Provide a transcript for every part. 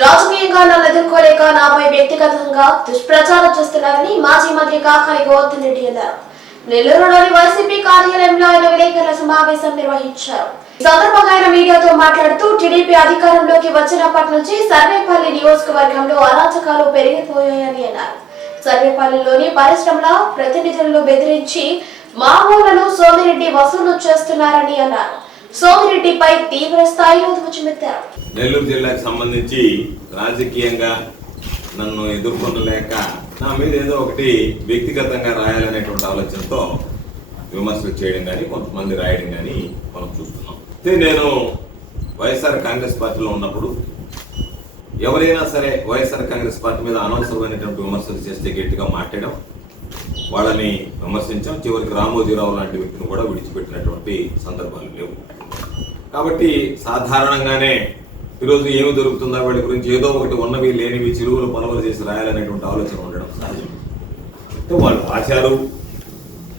రాజకీయంగా నన్ను ఎదుర్కోలేక నాపై వ్యక్తిగతంగా దుష్ప్రచారం చేస్తున్నారని మాజీ మంత్రి కాకాని గోవర్ధన్ రెడ్డి అన్నారు. నెల్లూరులోని వైసీపీ కార్యాలయంలో ఆయన విలేకరుల సమావేశం నిర్వహించారు. ఈ సందర్భంగా ఆయన మీడియాతో మాట్లాడుతూ టీడీపీ అధికారంలోకి వచ్చినప్పటి నుంచి సర్వేపల్లి నియోజకవర్గంలో అరాచకాలు పెరిగిపోయాయని అన్నారు. సర్వేపల్లిలోని పరిశ్రమల ప్రతినిధులను బెదిరించి మామూలను సోమిరెడ్డి వసూలు చేస్తున్నారని అన్నారు. సోమిరెడ్డిపై తీవ్ర స్థాయిలో ధ్వజమెత్తారు. నెల్లూరు జిల్లాకు సంబంధించి రాజకీయంగా నన్ను ఎదుర్కొనలేక నా మీద ఏదో ఒకటి వ్యక్తిగతంగా రాయాలనేటువంటి ఆలోచనతో విమర్శలు చేయడం కానీ కొంతమంది రాయడం కానీ మనం చూస్తున్నాం. అయితే నేను వైఎస్ఆర్ కాంగ్రెస్ పార్టీలో ఉన్నప్పుడు ఎవరైనా సరే వైఎస్ఆర్ కాంగ్రెస్ పార్టీ మీద అనవసరమైనటువంటి విమర్శలు చేస్తే గట్టిగా మాట్లాడడం వాళ్ళని విమర్శించాం. చివరికి రామోజీరావు లాంటి వ్యక్తిని కూడా విడిచిపెట్టినటువంటి సందర్భాలు లేవు. కాబట్టి సాధారణంగానే ఈరోజు ఏమి దొరుకుతుందా వాటి గురించి ఏదో ఒకటి ఉన్నవి లేనివి చిరువులు పొలవలు చేసి రాయాలనేటువంటి ఆలోచన ఉండడం సహజం. వాళ్ళు రాశారు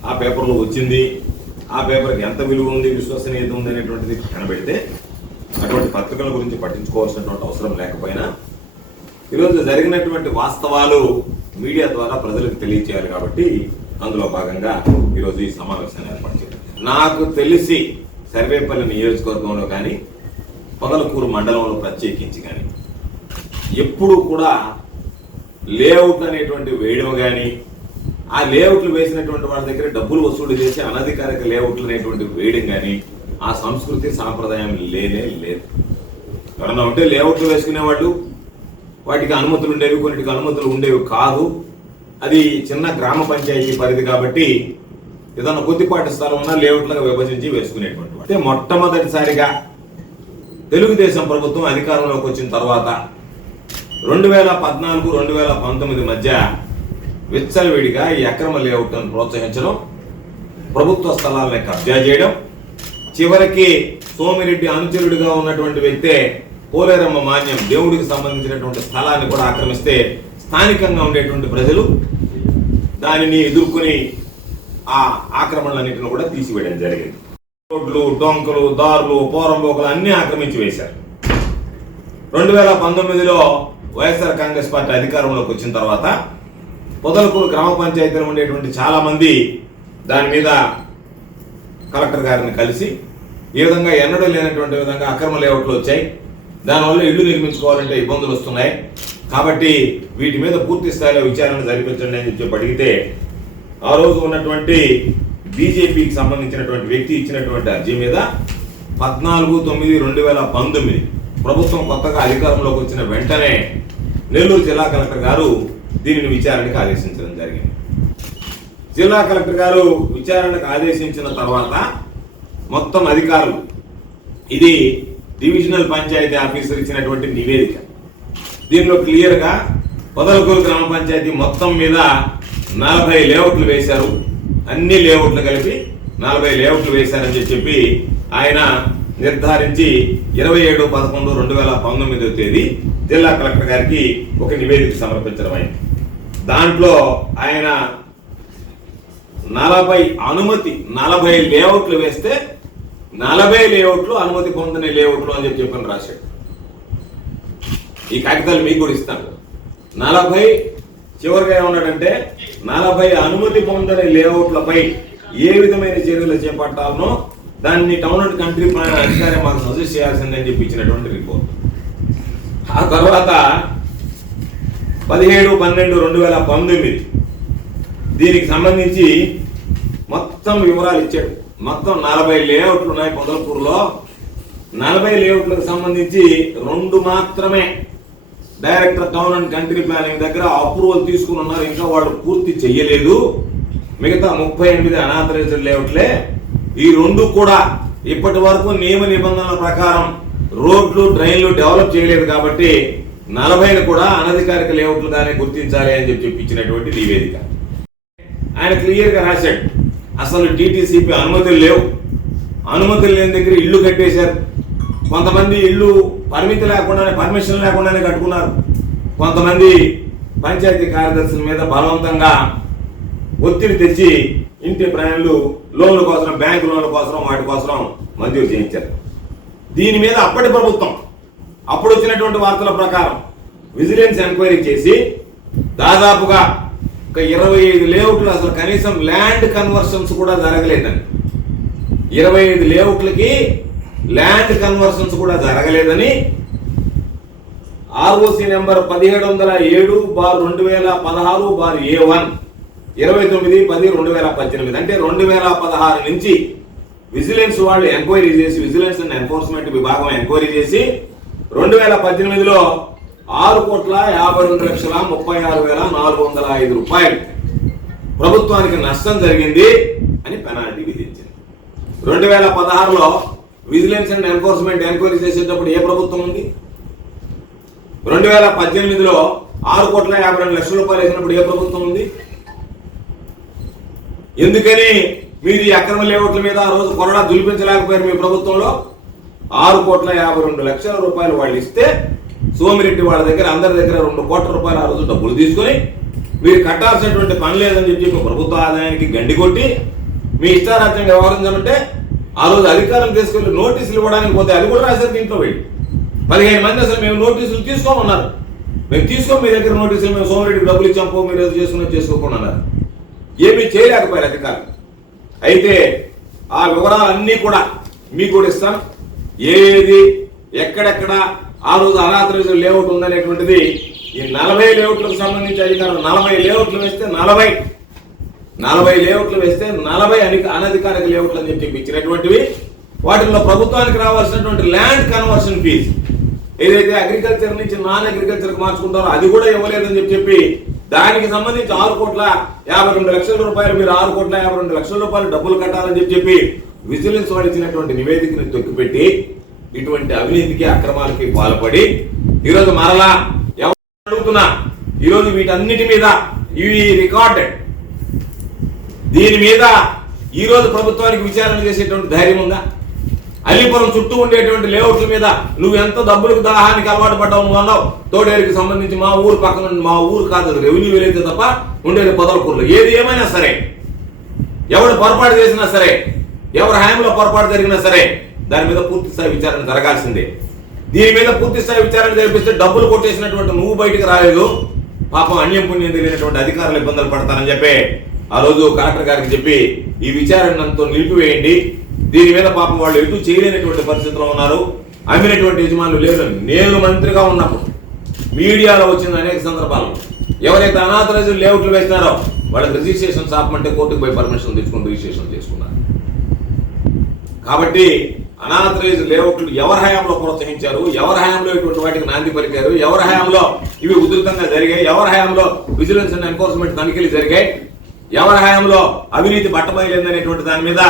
ఆ పేపర్లో వచ్చింది ఆ పేపర్కి ఎంత విలువ ఉంది విశ్వసనీయత ఉంది అనేటువంటిది కనబెడితే అటువంటి పత్రికల గురించి పట్టించుకోవాల్సినటువంటి అవసరం లేకపోయినా ఈరోజు జరిగినటువంటి వాస్తవాలు మీడియా ద్వారా ప్రజలకు తెలియచేయాలి కాబట్టి అందులో భాగంగా ఈరోజు ఈ సమావేశాన్ని ఏర్పాటు చేయాలి నాకు తెలిసి సర్వేపల్లి నియోజకవర్గంలో కానీ పొదలకూరు మండలంలో ప్రత్యేకించి కానీ ఎప్పుడు కూడా లేఅవుట్ అనేటువంటి వేయడం కానీ ఆ లేఅవుట్లు వేసినటువంటి వాళ్ళ దగ్గర డబ్బులు వసూలు చేసి అనధికారిక లేఅవుట్లు అనేటువంటి వేయడం కానీ ఆ సంస్కృతి సాంప్రదాయం లేనే లేదు. ఎవరన్నా ఉంటే లేఅవుట్లు వేసుకునేవాళ్ళు వాటికి అనుమతులు ఉండేవి కొన్నిటికి అనుమతులు ఉండేవి కాదు. అది చిన్న గ్రామ పంచాయతీ పరిధి కాబట్టి ఏదన్నా కొద్దిపాటి స్థలం ఉన్నా లేఅవుట్లుగా విభజించి వేసుకునేటువంటి అంటే మొట్టమొదటిసారిగా తెలుగుదేశం ప్రభుత్వం అధికారంలోకి వచ్చిన తర్వాత రెండు వేల పద్నాలుగు రెండు వేల పంతొమ్మిది మధ్య విచ్చలవిడిగా ఈ అక్రమ లేఅవుట్లను ప్రోత్సహించడం ప్రభుత్వ స్థలాలని కబ్జా చేయడం చివరికి సోమిరెడ్డి అనుచరుడిగా ఉన్నటువంటి వ్యక్తే పోలేరమ్మ మాన్యం దేవుడికి సంబంధించినటువంటి స్థలాన్ని కూడా ఆక్రమిస్తే స్థానికంగా ఉండేటువంటి ప్రజలు దానిని ఎదుర్కొని ఆ ఆక్రమణలన్నింటిని కూడా తీసివేయడం జరిగింది. రోడ్లు డొంకలు దారులు పోరంబోకలు అన్ని ఆక్రమించి వేశారు. రెండు వేల పంతొమ్మిదిలో వైఎస్ఆర్ కాంగ్రెస్ పార్టీ అధికారంలోకి వచ్చిన తర్వాత పొదలకూరు గ్రామ పంచాయతీలో ఉండేటువంటి చాలామంది దాని మీద కలెక్టర్ గారిని కలిసి ఈ విధంగా ఎన్నడూ లేనటువంటి విధంగా అక్రమ లేఅవుట్లు వచ్చాయి. దానివల్ల ఇల్లు నిర్మించుకోవాలంటే ఇబ్బందులు వస్తున్నాయి. కాబట్టి వీటి మీద పూర్తి స్థాయిలో విచారణ జరిపించండి అని చెప్పి అడిగితే ఆ రోజు ఉన్నటువంటి బీజేపీకి సంబంధించినటువంటి వ్యక్తి ఇచ్చినటువంటి అర్జీ మీద పద్నాలుగు తొమ్మిది రెండు వేల పంతొమ్మిది ప్రభుత్వం కొత్తగా అధికారంలోకి వచ్చిన వెంటనే నెల్లూరు జిల్లా కలెక్టర్ గారు దీనిని విచారణకు ఆదేశించడం జరిగింది. జిల్లా కలెక్టర్ గారు విచారణకు ఆదేశించిన తర్వాత మొత్తం అధికారులు ఇది డివిజనల్ పంచాయతీ ఆఫీసర్ ఇచ్చినటువంటి నివేదిక. దీనిలో క్లియర్గా పొదలకూరు గ్రామ పంచాయతీ మొత్తం మీద నలభై లేఅవుట్లు వేశారు. అన్ని లేఅవుట్లు కలిపి నలభై లేఅవుట్లు వేశారని చెప్పి ఆయన నిర్ధారించి ఇరవై ఏడు పదకొండు రెండు వేల పంతొమ్మిదవ తేదీ జిల్లా కలెక్టర్ గారికి ఒక నివేదిక సమర్పించడం అయింది. దాంట్లో ఆయన నలభై అనుమతి నలభై లేఅవుట్లు వేస్తే నలభై లేఅవుట్లు అనుమతి పొందని లేఅవుట్లు అని చెప్పి చెప్పని రాశాడు. ఈ కాగితాలు మీకు కూడా ఇస్తాను. నలభై చివరిగా ఏమన్నాడంటే నలభై అనుమతి పొందని లేఅవుట్లపై ఏ విధమైన చర్యలు చేపట్టాలనో దాన్ని టౌన్ అండ్ కంట్రీ ప్లాన్ అధికారి మాకు సజెస్ట్ చేయాల్సిందని చెప్పి ఇచ్చినటువంటి రిపోర్ట్. ఆ తర్వాత పదిహేడు పన్నెండు రెండు వేల పంతొమ్మిది దీనికి సంబంధించి మొత్తం వివరాలు ఇచ్చాడు. మొత్తం నలభై లేఅవుట్లు ఉన్నాయి పొదలపూర్లో నలభై లేఅవుట్లకు సంబంధించి రెండు మాత్రమే director town and country planning దగ్గర అప్రూవల్ తీసుకుని ఉన్నారు. ఇంకా వాళ్ళు పూర్తి చెయ్యలేదు. మిగతా ముప్పై ఎనిమిది అనాథరైజ్డ్ లేఅవుట్లే. ఈ రెండు కూడా ఇప్పటి వరకు నియమ నిబంధనల ప్రకారం రోడ్లు డ్రైన్లు డెవలప్ చేయలేదు కాబట్టి నలభైని కూడా అనధికారిక లేఅవుట్లుగానే గుర్తించాలి అని చెప్పి చెప్పించినటువంటి నివేదిక. ఆయన క్లియర్గా రాశాడు. అసలు టీటీసీపీ అనుమతులు లేవు. అనుమతులు లేని దగ్గర ఇల్లు కట్టేశారు. కొంతమంది ఇల్లు పరిమితి లేకుండానే పర్మిషన్ లేకుండానే కట్టుకున్నారు. కొంతమంది పంచాయతీ కార్యదర్శుల మీద బలవంతంగా ఒత్తిడి తెచ్చి ఇంటి ప్రయాణాలు లోన్ల కోసం బ్యాంకు లోన్ల కోసం వాటి కోసం మంజూరు చేయించారు. దీని మీద అప్పటి ప్రభుత్వం అప్పుడు వచ్చినటువంటి వార్తల ప్రకారం విజిలెన్స్ ఎంక్వైరీ చేసి దాదాపుగా ఒక ఇరవై ఐదు లేఅవుట్లు అసలు కనీసం ల్యాండ్ కన్వర్షన్స్ కూడా జరగలేదని ఇరవై ఐదు లేఅవుట్లకి ల్యాండ్ కన్వర్షన్స్ కూడా జరగలేదని ఆర్ఓసి నెంబర్ పదిహేడు వందల ఏడు బార్ రెండు వేల పదహారు బార్ ఏ వన్ ఇరవై తొమ్మిది పది రెండు వేల పద్దెనిమిది. అంటే రెండు వేల పదహారు నుంచి విజిలెన్స్ వాళ్ళు ఎంక్వైరీ చేసి విజిలెన్స్ అండ్ ఎన్ఫోర్స్మెంట్ విభాగం ఎంక్వైరీ చేసి రెండు వేల పద్దెనిమిదిలో ఆరు కోట్ల యాభై రెండు లక్షల ముప్పై ఆరు వేల నాలుగు వందల ఐదు రూపాయలు. ప్రభుత్వానికి నష్టం జరిగింది అని పెనాల్టీ విధించింది. రెండు వేల పదహారులో విజిలెన్స్ అండ్ ఎన్ఫోర్స్మెంట్ ఎంక్వైరీ చేసేటప్పుడు ఏ ప్రభుత్వం ఉంది? రెండు వేల పద్దెనిమిదిలో ఆరు కోట్ల యాభై రెండు లక్షల రూపాయలు వేసినప్పుడు ఏ ప్రభుత్వం ఉంది? ఎందుకని మీరు ఈ అక్రమ లేఅవుట్ల మీద ఆ రోజు కొరడా దులిపించలేకపోయారు మీ ప్రభుత్వంలో? ఆరు కోట్ల యాభై రెండు లక్షల రూపాయలు వాళ్ళు ఇస్తే సోమిరెడ్డి వాళ్ళ దగ్గర అందరి దగ్గర రెండు కోట్ల రూపాయలు ఆ రోజు డబ్బులు తీసుకొని మీరు కట్టాల్సినటువంటి పని లేదని చెప్పి ప్రభుత్వ ఆదాయానికి గండి కొట్టి మీ ఇష్టారాజ్యం వ్యవహరించమంటే ఆ రోజు అధికారులు తీసుకెళ్ళి నోటీసులు ఇవ్వడానికి పోతే అది కూడా రాశారు దీంట్లో వెళ్ళి. పదిహేను మంది అసలు మేము నోటీసులు తీసుకోమన్నారు. మేము తీసుకో మీ దగ్గర నోటీసులు మేము సోమరెడ్డికి డబ్బులు ఇచ్చాము మీరు ఏదో చేసుకున్నా చేసుకోకుండా అన్నారు. ఏమీ చేయలేకపోయారు అధికారులు. అయితే ఆ వివరాలన్నీ కూడా మీకు కూడా ఇస్తాం. ఏది ఎక్కడెక్కడ ఆ రోజు అనాథరైజ్ లేఅవుట్ ఉందనేటువంటిది ఈ నలభై లేఅవుట్లకు సంబంధించి అధికారులు నలభై లేఅవుట్లు వేస్తే నలభై. నలభై లేఅవుట్లు వేస్తే నలభై అని అనధికారిక లేఅవుట్లు అని చెప్పి ఇచ్చినటువంటివి. వాటిల్లో ప్రభుత్వానికి రావాల్సినటువంటి ల్యాండ్ కన్వర్షన్ ఫీజు. ఏదైతే అగ్రికల్చర్ నుంచి నాన్ అగ్రికల్చర్కి మార్చుకుంటారో అది కూడా ఇవ్వలేదని చెప్పి చెప్పి దానికి సంబంధించి ఆరు కోట్ల యాభై రెండు లక్షల రూపాయలు మీరు ఆరు కోట్ల యాభై రెండు లక్షల రూపాయలు డబ్బులు కట్టాలని చెప్పి విజిలెన్స్ వాళ్ళు ఇచ్చినటువంటి నివేదికని తొక్కిపెట్టి ఇటువంటి అవినీతికి అక్రమాలకి పాల్పడి ఈరోజు మరలా ఎవరు అడుగుతున్నా? ఈరోజు వీటన్నిటి మీద ఇవి రికార్డెడ్ దీని మీద ఈ రోజు ప్రభుత్వానికి విచారణ చేసేటువంటి ధైర్యం ఉందా? అల్లిపురం చుట్టూ ఉండేటువంటి లేఅవుట్ల మీద నువ్వు ఎంత డబ్బులకు దాహానికి అలవాటు పడ్డావు నువ్వు అన్నావు? తోడేరికి సంబంధించి మా ఊరు పక్కన మా ఊరు కాదు రెవెన్యూ వెళ్ళైతే తప్ప ఉండేది పొదలకూరులో. ఏది ఏమైనా సరే ఎవడు పొరపాటు చేసినా సరే ఎవరి హయాంలో పొరపాటు జరిగినా సరే దాని మీద పూర్తి స్థాయి విచారణ జరగాల్సిందే. దీని మీద పూర్తి స్థాయి విచారణ జరిపిస్తే డబ్బులు కొట్టేసినటువంటి నువ్వు బయటికి రాలేదు. పాపం అన్యం పుణ్యం తెలియనటువంటి అధికారులు ఇబ్బందులు పడతానని చెప్పి ఆ రోజు కలెక్టర్ గారికి చెప్పి ఈ విచారణతో నిలిపివేయండి. దీని మీద పాపం వాళ్ళు ఎటు చేయలేనటువంటి పరిస్థితిలో ఉన్నారు. అమ్మినటువంటి యజమానులు లేరు. నేను మంత్రిగా ఉన్నప్పుడు మీడియాలో వచ్చిన అనేక సందర్భాలు. ఎవరైతే అనాథరైజ్డ్ లేఅవుట్లు వేసినారో వాళ్ళకి రిజిస్ట్రేషన్ ఆపమంటే కోర్టుకు పోయి పర్మిషన్ తెచ్చుకుని రిజిస్ట్రేషన్ చేసుకున్నారు. కాబట్టి అనాథరైజ్ లేఅవుట్లు ఎవరి హయాంలో ప్రోత్సహించారు? ఎవరి హయాంలో ఇటువంటి వాటికి నాంది పలికారు? ఎవరి హయాంలో ఇవి ఉధృతంగా జరిగాయి? ఎవరి హయాంలో విజిలెన్స్ అండ్ ఎన్ఫోర్స్మెంట్ తనిఖీలు జరిగాయి? ఎవరి హయాంలో అవినీతి బట్టబయలేదనేటువంటి దాని మీద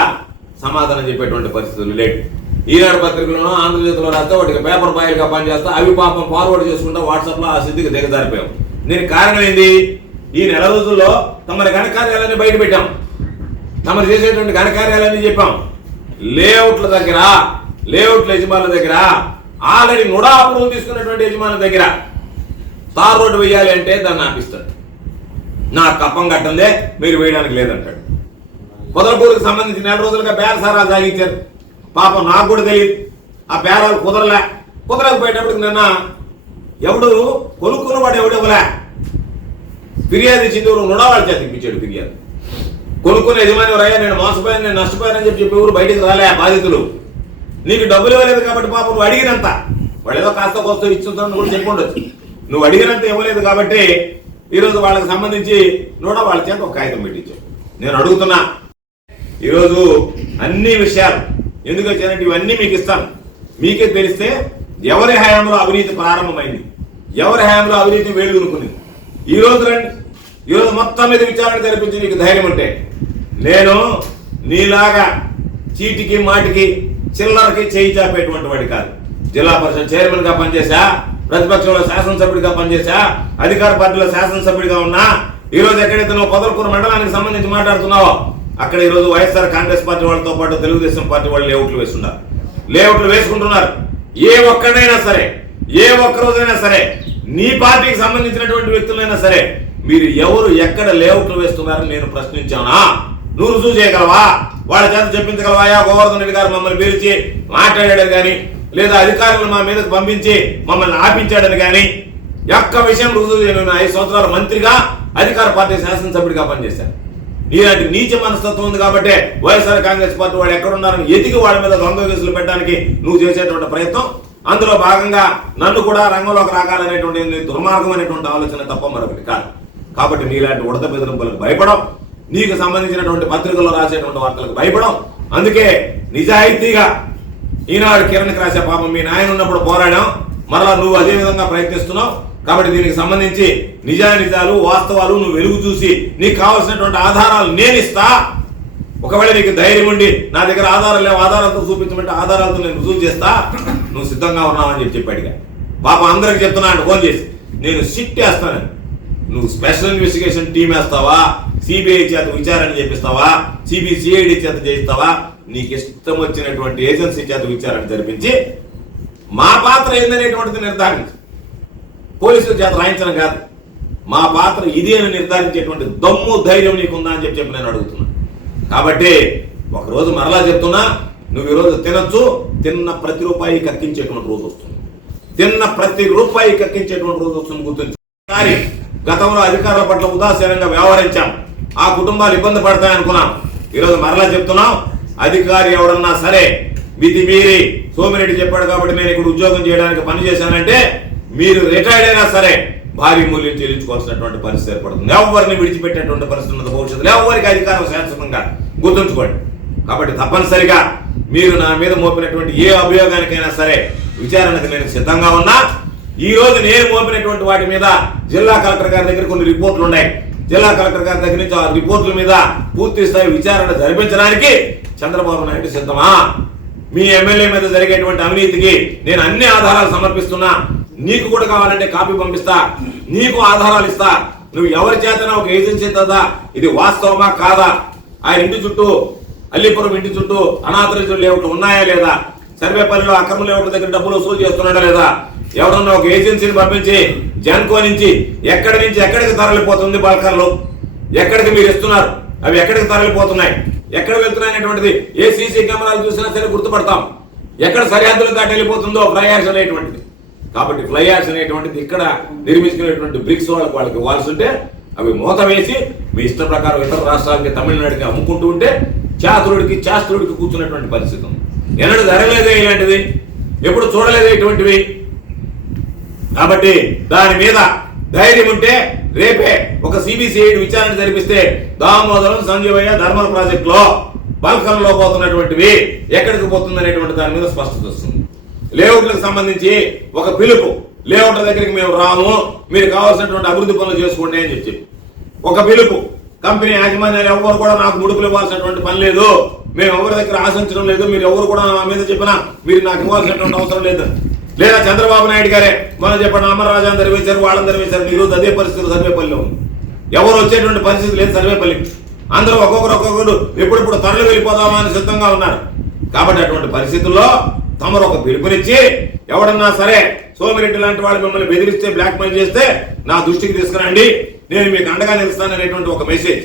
సమాధానం చెప్పేటువంటి పరిస్థితులు లేవు. ఈనాడు పత్రికలను ఆంధ్రజ్యోతిలో రాస్తే వాటికి పేపర్ బాయిల్గా పనిచేస్తా అవి పాపం ఫార్వర్డ్ చేసుకుంటా వాట్సాప్లో ఆ స్థితికి దిగజారిపోయాం. దీనికి కారణం ఏంది? ఈ నెల రోజుల్లో తమరి ఘనకార్యాలన్నీ బయట పెట్టాం. తమరు చేసేటువంటి ఘనకార్యాలన్నీ చెప్పాం. లేఅవుట్ల దగ్గర లేఅవుట్ల యజమానుల దగ్గర ఆల్రెడీ నుడా అప్రూవల్ తీసుకున్నటువంటి యజమానుల దగ్గర తార్ రోడ్డు వేయాలి అంటే దాన్ని ఆపిస్తాడు నా కప్పం కట్టందే మీరు వేయడానికి లేదంటాడు. కుదరపూరుకు సంబంధించి నెల రోజులుగా బేరసారా సాగించారు. పాపం నాకు కూడా తెలియదు. ఆ బేరాలు కుదరలే. కుదరకపోయేటప్పటికి నిన్న ఎవడు కొనుక్కున్నవాడు ఎవడు ఇవ్వలే. ఫిర్యాదు ఇచ్చింది ఎవరు? నుడవాళ్ళు చేత ఫిర్యాదు. కొనుక్కున్న యజమాని రయ్యా నేను మోసపోయాను నేను నష్టపోయానని చెప్పి చెప్పి ఎవరు బయటికి రాలే బాధితులు. నీకు డబ్బులు ఇవ్వలేదు కాబట్టి పాపం నువ్వు అడిగినంత. వాడు ఏదో కాస్త కోస్త ఇచ్చుతాను కూడా చెప్పి ఉండొచ్చు నువ్వు అడిగినంత ఇవ్వలేదు కాబట్టి ఈరోజు వాళ్ళకి సంబంధించి నూట వాళ్ళ చేత ఒక కాగితం పెట్టించాం. నేను అడుగుతున్నా ఈరోజు అన్ని విషయాలు ఎందుకు వచ్చానంటే ఇవన్నీ మీకు ఇస్తాను. మీకే తెలిస్తే ఎవరి హయాంలో అవినీతి ప్రారంభమైంది? ఎవరి హయాంలో అవినీతి వేలుగునుకునేది ఈ రోజు రండి. ఈరోజు మొత్తం మీద విచారణ జరిపించి మీకు ధైర్యం ఉంటే నేను నీలాగా చీటికి మాటికి చిల్లరకి చేయి చాపేటువంటి వాడి కాదు. జిల్లా పరిషత్ చైర్మన్గా పనిచేశా ప్రతిపక్షంలో శాసనసభ్యుడిగా పనిచేసా? అధికార పార్టీలో శాసనసభ్యుడిగా ఉన్నా? ఈ రోజు ఎక్కడైతే నువ్వు పొదలకూరు మండలానికి సంబంధించి మాట్లాడుతున్నావో అక్కడ ఈరోజు వైఎస్ఆర్ కాంగ్రెస్ పార్టీ వాళ్ళతో పాటు తెలుగుదేశం పార్టీ వాళ్ళు లేఅవుట్లు వేస్తున్నారు. లేఅవుట్లు వేసుకుంటున్నారు. ఏ ఒక్కడైనా సరే ఏ ఒక్కరోజైనా సరే నీ పార్టీకి సంబంధించినటువంటి వ్యక్తులైనా సరే మీరు ఎవరు ఎక్కడ లేఅవుట్లు వేస్తున్నారని నేను ప్రశ్నించానా? నువ్వు రుజువు చేయగలవా? వాళ్ళ చేత చెప్పించగలవాయా? గోవర్ధన్ రెడ్డి గారు మమ్మల్ని పిలిచి మాట్లాడాడు కానీ లేదా అధికారులు మా మీద పంపించి మమ్మల్ని ఆపించాడని కానీ ఎక్క విషయం రుజువు చేయను. నేను ఐదు సంవత్సరాల మంత్రిగా అధికార పార్టీ శాసనసభ్యుడిగా పనిచేశాను ఇలాంటి నీచ మనస్తత్వం ఉంది కాబట్టి వైఎస్ఆర్ కాంగ్రెస్ పార్టీ వాళ్ళు ఎక్కడున్నారని ఎదిగి వాళ్ళ మీద దొంగ కేసులు పెట్టడానికి నువ్వు చేసేటువంటి ప్రయత్నం అందులో భాగంగా నన్ను కూడా రంగంలోకి రాకాలనేటువంటి దుర్మార్గమైనటువంటి ఆలోచన తప్ప మరొకటి కాదు కాబట్టి నీలాంటి ఉడత బెదిరింపులకు భయపడం నీకు సంబంధించినటువంటి పత్రికల్లో రాసేటువంటి వార్తలకు భయపడం అందుకే నిజాయితీగా ఈనాడు కిరణ్కి రాసే పాపం మీ నాయన ఉన్నప్పుడు పోరాడాం. మరలా నువ్వు అదే విధంగా ప్రయత్నిస్తున్నావు. కాబట్టి దీనికి సంబంధించి నిజానిజాలు వాస్తవాలు నువ్వు వెలుగు చూసి నీకు కావాల్సినటువంటి ఆధారాలు నేను ఇస్తా. ఒకవేళ నీకు ధైర్యం ఉండి నా దగ్గర ఆధారాలు లేవు ఆధారాలతో చూపించమంటే ఆధారాలతో నేను రుజువు చేస్తా. నువ్వు సిద్ధంగా ఉన్నావని చెప్పి చెప్పాడుగా. పాప అందరికి చెప్తున్నాను ఫోన్ చేసి నేను సిట్ వేస్తానని నువ్వు స్పెషల్ ఇన్వెస్టిగేషన్ టీం వేస్తావా? సిబిఐ చేత విచారణ చేపిస్తావా? సిబిసిఐడి చేత చేయిస్తావా? నీకు ఇష్టం వచ్చినటువంటి ఏజెన్సీ చేత విచారణ జరిపించి మా పాత్ర ఏందనేటువంటిది నిర్ధారించి. పోలీసుల చేత రాయించడం కాదు. మా పాత్ర ఇది అని నిర్ధారించేటువంటి దమ్ము ధైర్యం నీకుందా అని చెప్పి చెప్పి నేను అడుగుతున్నా. కాబట్టి ఒకరోజు మరలా చెప్తున్నా నువ్వు ఈరోజు తినొచ్చు తిన్న ప్రతి రూపాయి కక్కించేటువంటి రోజు వస్తుంది. తిన్న ప్రతి రూపాయి కక్కించేటువంటి రోజు వస్తుంది గుర్తించు. కానీ గతంలో అధికారుల పట్ల ఉదాసీనంగా వ్యవహరించాం. ఆ కుటుంబాలు ఇబ్బంది పడతాయనుకున్నాం. ఈరోజు మరలా చెప్తున్నాం అధికారి ఎవడన్నా సరే విధి మీరి. సోమిరెడ్డి చెప్పాడు కాబట్టి నేను ఇక్కడ ఉద్యోగం చేయడానికి పని చేశానంటే మీరు రిటైర్డ్ అయినా సరే భారీ మూల్యం చెల్లించుకోవాల్సినటువంటి పరిస్థితి ఏర్పడుతుంది. ఎవరిని విడిచిపెట్టేటువంటి పరిస్థితి ఉన్నది భవిష్యత్తులో? ఎవరికి అధికారం శాశ్వతంగా గుర్తుంచుకోండి. కాబట్టి తప్పనిసరిగా మీరు నా మీద మోపినటువంటి ఏ అభియోగానికైనా సరే విచారణకు నేను సిద్ధంగా ఉన్నా. ఈ రోజు నేను మోపినటువంటి వాటి మీద జిల్లా కలెక్టర్ గారి దగ్గర కొన్ని రిపోర్ట్లు ఉన్నాయి. జిల్లా కలెక్టర్ గారి దగ్గర నుంచి ఆ రిపోర్ట్ల మీద పూర్తి స్థాయి విచారణ జరిపించడానికి చంద్రబాబు నాయుడు సిద్ధమా? మీ ఎమ్మెల్యే మీద జరిగేటువంటి అవినీతికి నేను అన్ని ఆధారాలు సమర్పిస్తున్నా. నీకు కూడా కావాలంటే కాపీ పంపిస్తా. నీకు ఆధారాలు ఇస్తా. నువ్వు ఎవరి చేతనా ఒక ఏజెన్సీ కదా ఇది వాస్తవమా? కాదా? ఆ ఇంటి చుట్టూ అల్లిపురం ఇంటి చుట్టూ అనాథరిజం లేఅవుట్లు ఉన్నాయా లేదా? సర్వేపల్లిలో అక్రమ లేఅవుట్ల దగ్గర డబ్బులు వసూలు చేస్తున్నాడా లేదా? ఎవరన్నా ఒక ఏజెన్సీని పంపించి జాన్కో నుంచి ఎక్కడి నుంచి ఎక్కడికి తరలిపోతుంది బల్కర్లు ఎక్కడికి మీరు ఇస్తున్నారు? అవి ఎక్కడికి తరలిపోతున్నాయి? ఎక్కడ వెళ్తున్నాయనేటువంటిది ఏ సీసీ కెమెరాలు చూసినా సరే గుర్తుపడతాం. ఎక్కడ సరిహద్దులు దాటి వెళ్ళిపోతుందో ఫ్లై యాష్ అనేటువంటిది. కాబట్టి ఫ్లై యాష్ అనేటువంటిది ఇక్కడ నిర్మించుకునేటువంటి బ్రిక్స్ వాళ్ళకి వాళ్ళకి ఇవ్వాల్సి ఉంటే అవి మూత వేసి మీ ఇష్ట ప్రకారం ఇతర రాష్ట్రాలకి తమిళనాడుకి అమ్ముకుంటూ ఉంటే చాతురుడికి శాస్త్రుడికి కూర్చున్నటువంటి పరిస్థితి ఉంది. ఎన్నడూ జరగలేదే ఇలాంటిది. ఎప్పుడు చూడలేదే ఇటువంటివి. కాబట్టి దాని మీద ధైర్యం ఉంటే రేపే ఒక సిబిసిఐడి విచారణ జరిపిస్తే దామోదరం సంజీవయ్య ధర్మల ప్రాజెక్టులో బల్కంలో పోతున్నటువంటివి ఎక్కడికి పోతుంది అనేటువంటి దాని మీద స్పష్టత వస్తుంది. లేఅవుట్లకు సంబంధించి ఒక పిలుపు లేఅవుట్ల దగ్గరికి మేము రాము మీరు కావాల్సినటువంటి అభివృద్ధి పనులు చేసుకోండి అని చెప్పి. ఒక పిలుపు కంపెనీ యాజమాన్యాలు ఎవరు కూడా నాకు ముడుపులు ఇవ్వాల్సినటువంటి పని లేదు మేము ఎవరి దగ్గర ఆశించడం లేదు మీరు ఎవరు కూడా నా మీద చెప్పినా మీరు నాకు ఇవ్వాల్సినటువంటి అవసరం లేదు. లేదా చంద్రబాబు నాయుడు గారే మనం చెప్పండి అమరరాజాన్ని తెరివేశారు వాళ్ళని తెరివేశారు ఈ రోజు అదే పరిస్థితులు సర్వేపల్లిలో ఉంది. ఎవరు వచ్చేటువంటి పరిస్థితి లేదు సర్వేపల్లి. అందరూ ఒక్కొక్కరు ఒక్కొక్కరు ఎప్పుడెప్పుడు తరలి వెళ్ళిపోదామా అని సిద్ధంగా ఉన్నారు. కాబట్టి అటువంటి పరిస్థితుల్లో తమరు ఒక పిలుపునిచ్చి ఎవడన్నా సరే సోమిరెడ్డి లాంటి వాళ్ళు మిమ్మల్ని బెదిరిస్తే బ్లాక్ మెయిల్ చేస్తే నా దృష్టికి తీసుకురండి. నేను మీకు అండగా నిలుస్తాననేటువంటి ఒక మెసేజ్.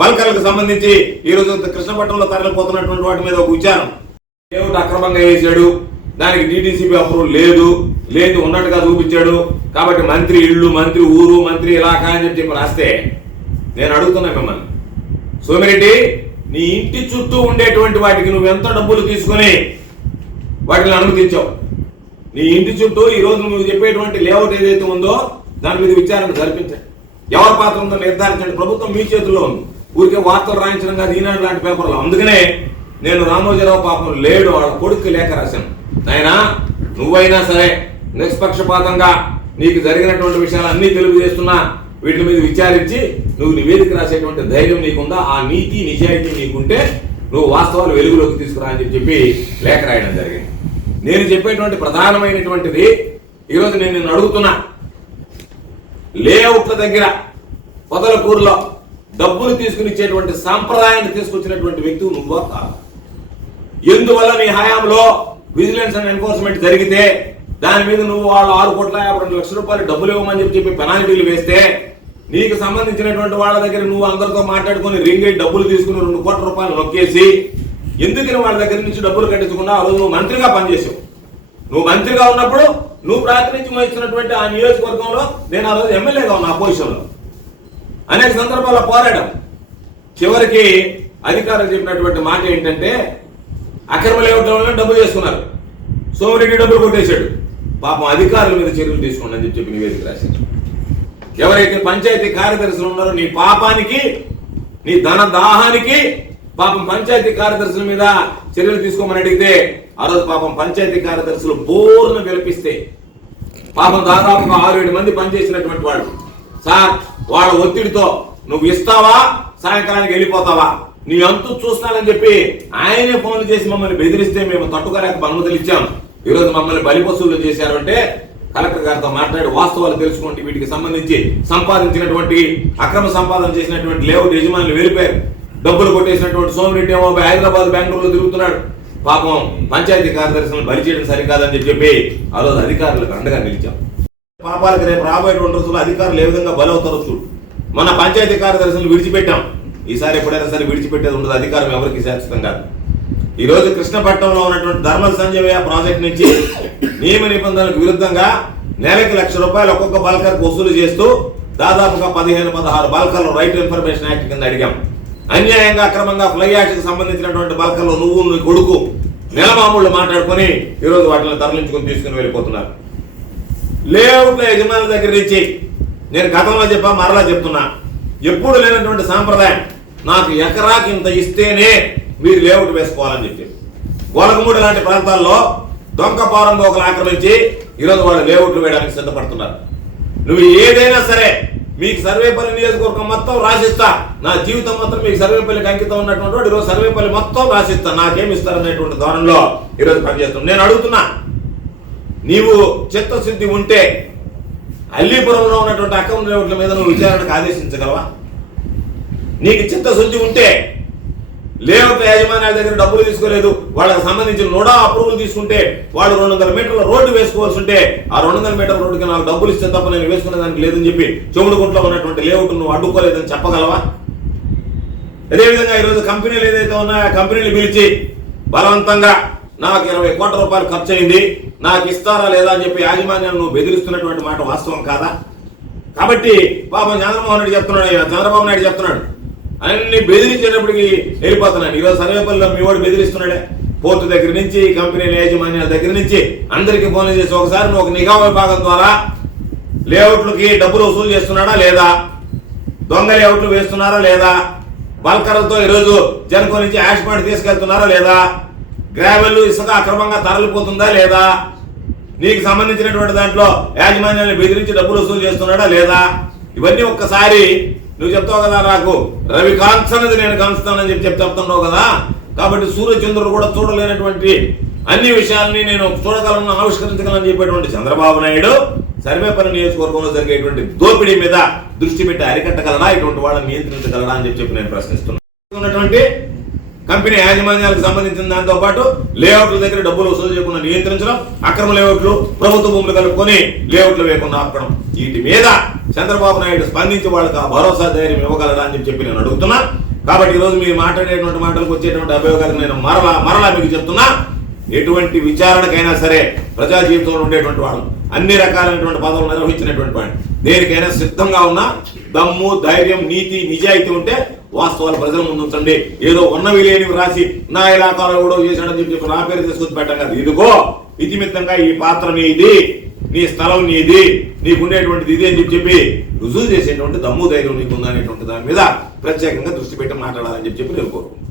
బల్కర్లకు సంబంధించి ఈ రోజు కృష్ణపట్నంలో తరలిపోతున్నటువంటి వాటి మీద ఒక విచారం. దేవుడు అక్రమంగా వేసాడు దానికి డీటీసీపీ అప్రూవల్ లేదు. లేదు ఉన్నట్టుగా చూపించాడు. కాబట్టి మంత్రి ఇళ్ళు మంత్రి ఊరు మంత్రి ఇలాకా అని చెప్పి రాస్తే నేను అడుగుతున్నా మిమ్మల్ని. సోమిరెడ్డి నీ ఇంటి చుట్టూ ఉండేటువంటి వాటికి నువ్వు ఎంత డబ్బులు తీసుకొని వాటిని అనుమతించావు? నీ ఇంటి చుట్టూ ఈ రోజు నువ్వు చెప్పేటువంటి లేఅవుట్ ఏదైతే ఉందో దాని మీద విచారణ జరిపించండి. ఎవరి పాత్ర ఉందో నిర్ధారించండి. ప్రభుత్వం మీ చేతుల్లో ఉంది. ఊరికే వార్తలు రాయించడం కాదు ఈనాడు లాంటి పేపర్లో. అందుకనే నేను రామోజీరావు పాపం లేడు వాళ్ళ కొడుకు లేఖ రాశాను. నాయనా నువ్వైనా సరే నిష్పక్షపాతంగా నీకు జరిగినటువంటి విషయాలు అన్నీ తెలియజేస్తున్నా వీటి మీద విచారించి నువ్వు నివేదిక రాసేటువంటి ధైర్యం నీకుందా? ఆ నీతి నిజాయితీ నీకుంటే నువ్వు వాస్తవాలు వెలుగులోకి తీసుకురా అని చెప్పి చెప్పి లేఖ రాయడం జరిగింది. నేను చెప్పేటువంటి ప్రధానమైనటువంటిది ఈరోజు నేను నిన్ను అడుగుతున్నా. లేఅవుట్ల దగ్గర పొదలకూరులో డబ్బులు తీసుకుని ఇచ్చేటువంటి సాంప్రదాయాన్ని తీసుకొచ్చినటువంటి వ్యక్తి నువ్వా కాదు. ఎందువల్ల నీ హయాంలో విజిలెన్స్ అండ్ ఎన్ఫోర్స్మెంట్ జరిగితే దాని మీద నువ్వు వాళ్ళు ఆరు కోట్ల యాభై రెండు లక్షల రూపాయలు డబ్బులు ఇవ్వమని చెప్పి చెప్పి పెనాల్టీలు వేస్తే నీకు సంబంధించినటువంటి వాళ్ళ దగ్గర నువ్వు అందరితో మాట్లాడుకొని రింగ్ డబ్బులు తీసుకుని రెండు కోట్ల రూపాయలు నొక్కేసి ఎందుకని వాళ్ళ దగ్గర నుంచి డబ్బులు కట్టించకుండా ఆ రోజు నువ్వు మంత్రిగా పనిచేసావు. నువ్వు మంత్రిగా ఉన్నప్పుడు నువ్వు ప్రాతినిధ్యం వహిస్తున్నటువంటి ఆ నియోజకవర్గంలో నేను ఆ రోజు ఎమ్మెల్యేగా ఉన్నా అపోజిషన్లో అనేక సందర్భాల్లో పోరాడాం. చివరికి అధికారులు చెప్పినటువంటి మాట ఏంటంటే అక్రమ వల్ల డబ్బులు చేసుకున్నారు. సోమిరెడ్డి డబ్బులు కొట్టేశాడు. పాపం అధికారుల మీద చర్యలు తీసుకోండి అని చెప్పి నివేదిక రాశారు. ఎవరైతే పంచాయతీ కార్యదర్శులు ఉన్నారో నీ పాపానికి నీ ధన దాహానికి పాపం పంచాయతీ కార్యదర్శుల మీద చర్యలు తీసుకోమని అడిగితే ఆ రోజు పాపం పంచాయతీ కార్యదర్శులు బోర్ను గెలిపిస్తే పాపం దాదాపుగా ఆరు ఏడు మంది పనిచేసినటువంటి వాడు సార్ వాళ్ళ ఒత్తిడితో నువ్వు ఇస్తావా? సాయంకాలానికి వెళ్ళిపోతావా? నీ అంతు చూస్తానని చెప్పి ఆయనే ఫోన్లు చేసి మమ్మల్ని బెదిరిస్తే మేము తట్టుకోలేక అనుమతులు ఇచ్చాం. ఈరోజు మమ్మల్ని బలి పశువులు చేశారు అంటే కలెక్టర్ గారితో మాట్లాడి వాస్తవాలు తెలుసుకోండి వీటికి సంబంధించి సంపాదించినటువంటి అక్రమ సంపాదన చేసినటువంటి లేఅవుట్ యజమానులు వెళ్ళిపోయారు. డబ్బులు కొట్టేసినటువంటి సోమిరెడ్డి ఏమో హైదరాబాద్ బెంగళూరులో తిరుగుతున్నాడు. పాపం పంచాయతీ కార్యదర్శులను బలి చేయడం సరికాదని చెప్పి ఆ రోజు అధికారులకు అండగా నిలిచాం. పాపాలకు రేపు రాబోయేటువంటి రోజుల్లో అధికారులు ఏ విధంగా బలవుతారో చూడు. మన పంచాయతీ కార్యదర్శులను విడిచిపెట్టాం. ఈసారి ఎప్పుడైనా సరే విడిచిపెట్టేది ఉండదు అధికారం ఎవరికి శాశ్వతం కాదు. ఈరోజు కృష్ణపట్నంలో ఉన్నటువంటి ధర్మ సంజయ్ ప్రాజెక్ట్ నుంచి నియమ నిబంధనలకు విరుద్ధంగా నెలకి లక్ష రూపాయలు ఒక్కొక్క బల్కర్కి వసూలు చేస్తూ దాదాపుగా పదిహేను పదహారు బల్కర్లు రైట్ ఇన్ఫర్మేషన్ యాక్ట్ కింద అడిగాం. అన్యాయంగా అక్రమంగా ఫ్లైయాక్కి సంబంధించినటువంటి బల్కర్లు నువ్వు నీ కొడుకు నెలమామూళ్ళు మాట్లాడుకొని ఈరోజు వాటిని తరలించుకొని తీసుకుని వెళ్ళిపోతున్నారు. లేఅవుట్ల యజమానుల దగ్గర నుంచి నేను గతంలో చెప్పా మరలా చెప్తున్నా. ఎప్పుడు లేనటువంటి సాంప్రదాయం నాకు ఎకరాకి ఇంత ఇస్తేనే మీరు లేఅవుట్ వేసుకోవాలని చెప్పి. గొలకమూడి లాంటి ప్రాంతాల్లో దొంగపారం ఒకరు ఆక్రమించి ఈరోజు వాళ్ళు లేఅవుట్లు వేయడానికి సిద్ధపడుతున్నారు. నువ్వు ఏదైనా సరే మీకు సర్వేపల్లి నియోజకవర్గం మొత్తం రాసిస్తా. నా జీవితం మొత్తం మీకు సర్వేపల్లికి అంకితం ఉన్నటువంటి వాడు ఈరోజు సర్వేపల్లి మొత్తం రాసిస్తా. నాకేమిస్తారనేటువంటి ధోరణిలో ఈరోజు పనిచేస్తున్నాను. నేను అడుగుతున్నా నీవు చిత్తశుద్ధి ఉంటే అల్లీపురంలో ఉన్నటువంటి అక్రమ లేఅవుట్ల మీద నువ్వు విచారణకు ఆదేశించగలవా? నీకు చిత్తశుద్ధి ఉంటే లేఅవుట్ యాజమాన్యాల దగ్గర డబ్బులు తీసుకోలేదు వాళ్ళకి సంబంధించిన నోడా అప్రూవల్ తీసుకుంటే వాళ్ళు రెండు వందల మీటర్ల రోడ్డు వేసుకోవాల్సి ఉంటే ఆ రెండు వందల మీటర్ల రోడ్డుకి నాకు డబ్బులు ఇస్తే తప్ప నేను వేసుకునే దానికి లేదని చెప్పి చెముడుగుంట్లో ఉన్నటువంటి లేఅవుట్ నువ్వు అడ్డుకోలేదని చెప్పగలవా? అదేవిధంగా ఈరోజు కంపెనీలు ఏదైతే ఉన్నాయో ఆ కంపెనీలు పిలిచి బలవంతంగా నాకు ఇరవై కోట్ల రూపాయలు ఖర్చు అయింది నాకు ఇస్తారా లేదా అని చెప్పి యాజమాన్యాన్ని నువ్వు బెదిరిస్తున్నటువంటి మాట వాస్తవం కాదా? కాబట్టి పాపం చంద్రమోహన్ రెడ్డి చెప్తున్నాడు చంద్రబాబు నాయుడు చెప్తున్నాడు అన్ని బెదిరించేటప్పటికి వెళ్ళిపోతున్నాడు. ఈరోజు సర్వేపల్లిలో మీ వాడు బెదిరిస్తున్నాడే. పోర్టు దగ్గర నుంచి కంపెనీల యాజమాన్యాల దగ్గర నుంచి అందరికీ ఫోన్ చేసి ఒకసారి నువ్వు ఒక నిఘా విభాగం ద్వారా లేఅవుట్లకి డబ్బులు వసూలు చేస్తున్నాడా లేదా? దొంగ లేఅవుట్లు వేస్తున్నారా లేదా? బల్కర్లతో ఈరోజు జనకో నుంచి యాష్ పాయింట్ తీసుకెళ్తున్నారా లేదా? గ్రావెల్ ఇసుక అక్రమంగా తరలిపోతుందా లేదా? నీకు సంబంధించినటువంటి దాంట్లో యాజమాన్యాన్ని బెదిరించి డబ్బులు వసూలు చేస్తున్నాడా లేదా? ఇవన్నీ ఒక్కసారి నువ్వు చెప్తావు కదా నాకు రవి కాంక్షనది నేను కాంచుతానని చెప్పి చెప్పి చెప్తున్నావు కదా. కాబట్టి సూర్యచంద్రుడు కూడా చూడలేనటువంటి అన్ని విషయాల్ని నేను చూడగలను ఆవిష్కరించగలను చెప్పేటువంటి చంద్రబాబు నాయుడు సర్వేపల్లి నియోజకవర్గంలో జరిగేటువంటి దోపిడీ మీద దృష్టి పెట్టి అరికట్టగలరా ఇటువంటి వాళ్ళని నియంత్రించగలరా అని చెప్పి చెప్పి నేను ప్రశ్నిస్తున్నాను ఉన్నటువంటి కంపెనీ యాజమాన్యాలకు సంబంధించిన దాంతో పాటు లేఅవుట్ల దగ్గర డబ్బులు వసూలు చేయకుండా నియంత్రించడం అక్రమ లేఅవుట్లు ప్రభుత్వ భూములు కలుపుకొని లేఅవుట్లు వేయకుండా ఆపడం. వీటి మీద చంద్రబాబు నాయుడు స్పందించి వాళ్ళకి ఆ భరోసా ధైర్యం ఇవ్వగలడా అని చెప్పి నేను అడుగుతున్నా. కాబట్టి ఈరోజు మీరు మాట్లాడేటువంటి మాటలకు వచ్చేటువంటి అభియోగాలు నేను మరలా మరలా మీకు చెప్తున్నా. ఎటువంటి విచారణకైనా సరే ప్రజా జీవితంలో ఉండేటువంటి వాళ్ళు. అన్ని రకాలైనటువంటి పదవులు నిర్వహించినటువంటి వాడు దేనికైనా సిద్ధంగా ఉన్నా దమ్ము ధైర్యం నీతి నిజాయితీ ఉంటే వాస్తవాలు ప్రజల ముందు ఉంచండి. ఏదో ఉన్నవి లేనివి రాసి నా ఇలాకాలో కూడా చేశాడని చెప్పి నా పేరు తీసుకొచ్చి పెట్టం కాదు. ఇదిగో ఇతిమిత్తంగా ఈ పాత్ర నీది నీ స్థలం నీది నీకుండేటువంటిది ఇది అని చెప్పి రుజువు చేసేటువంటి దమ్ము ధైర్యం నీకు ఉందనేటువంటి దాని మీద ప్రత్యేకంగా దృష్టి పెట్టి మాట్లాడాలని చెప్పి చెప్పి నేను కోరుకుంటున్నాను.